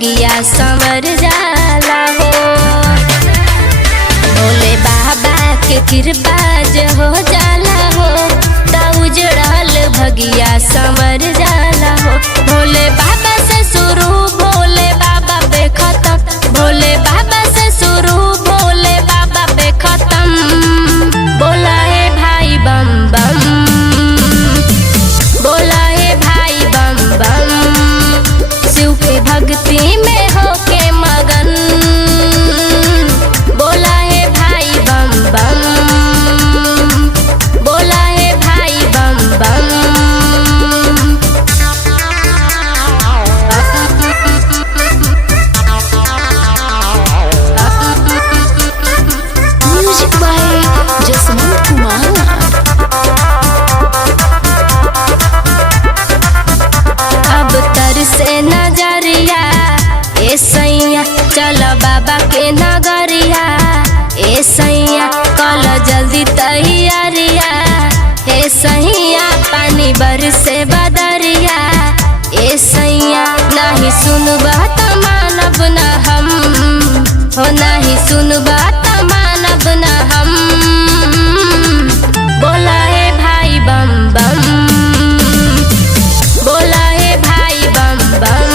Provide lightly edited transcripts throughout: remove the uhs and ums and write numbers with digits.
भगिया संवर जाला हो। भोले बाबा के कृपा जो हो जाला हो त उजड़ल भगिया संवर जाला हो। भोले बाबा से शुरू भोले बाबा पे खत्म, भोले बाबा से शुरू भोले बाबा पे खत्म। बोला है भाई बम बम, बोला है भाई बम बम, शिव के भक्ति में होके मगन। बोला है भाई बम बम, बोला है भाई बम बम। Music by Jaswant Kumar. अब तरसे नजरिया ए सैया, चल बाबा के नगरिया ए सैया, कल जल्दी तैयारिया ए सैया। पानी बरसे बदरिया ए सैया, नहीं सुनबा त मानब न हम हो, नहीं सुनबा त मानब न हम। बोला है भाई बम बम, बोला है भाई बम बम,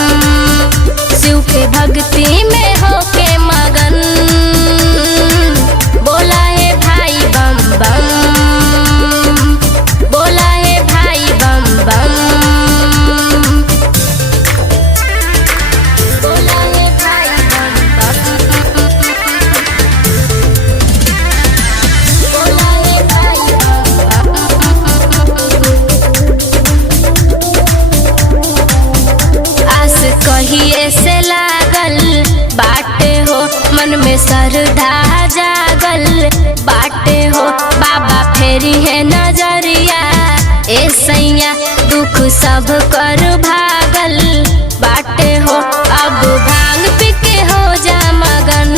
शिव के भक्ति में होके मगन। बोला है भाई बम बम, बोला है भाई बम बम, बोला है भाई बम बम, बोला है भाई बम बम। आस कहिए से लागल बाटे हो, मन में श्रद्धा जागल बाटे हो। बाबा फेरी है नजरिया ए सैया, दुख सब कर भागल बाटे हो। अब भांग पी के हो जा मगन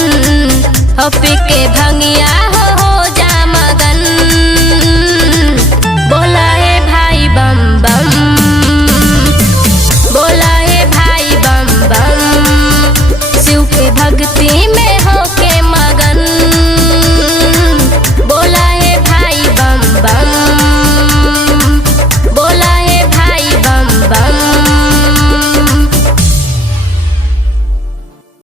हो, पी के भंगिया